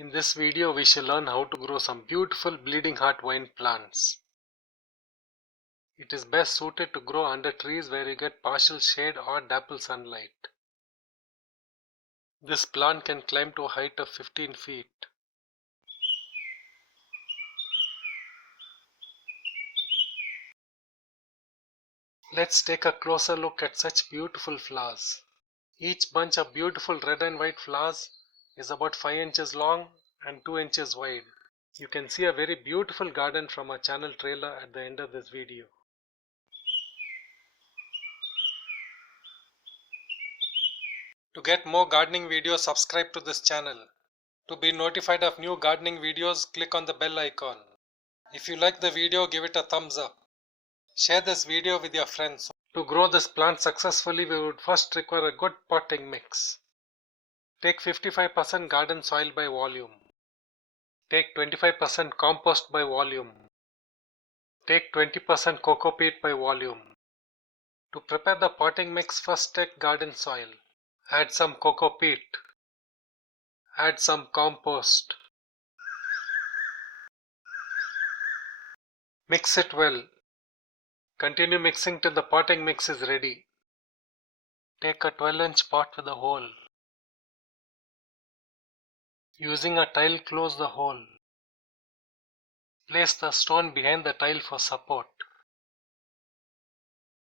In this video we shall learn how to grow some beautiful bleeding heart vine plants. It is best suited to grow under trees where you get partial shade or dappled sunlight. This plant can climb to a height of 15 feet. Let's take a closer look at such beautiful flowers. Each bunch of beautiful red and white flowers is about 5 inches long and 2 inches wide. You can see a very beautiful garden from our channel trailer at the end of this video. To get more gardening videos, subscribe to this channel. To be notified of new gardening videos, click on the bell icon. If you like the video, give it a thumbs up. Share this video with your friends. To grow this plant successfully, we would first require a good potting mix. Take 55% garden soil by volume. Take 25% compost by volume. Take 20% coco peat by volume. To prepare the potting mix, first take garden soil. Add some coco peat. Add some compost. Mix it well. Continue mixing till the potting mix is ready. Take a 12-inch pot with a hole. Using a tile, close the hole. Place the stone behind the tile for support.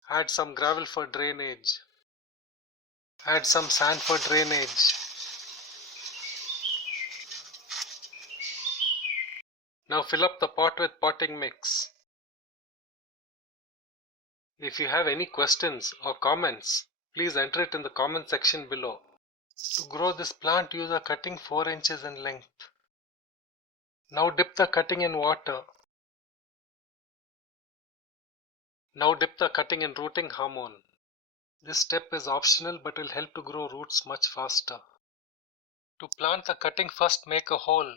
Add some gravel for drainage. Add some sand for drainage. Now fill up the pot with potting mix. If you have any questions or comments, please enter it in the comment section below. To grow this plant, use a cutting 4 inches in length. Now dip the cutting in water. Now dip the cutting in rooting harmone. This step is optional but will help to grow roots much faster. To plant the cutting, first make a hole.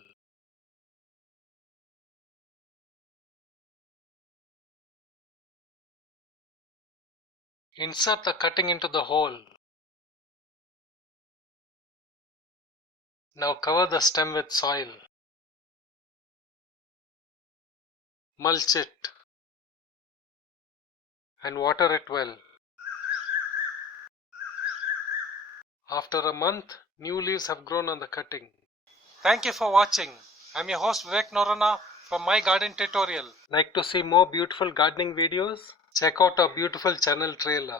Insert the cutting into the hole. Now cover the stem with soil. Mulch it and water it well. After a month, new leaves have grown on the cutting. Thank you for watching. I'm your host Vivek Norana from My Garden Tutorial. Like to see more beautiful gardening videos? Check out our beautiful channel trailer.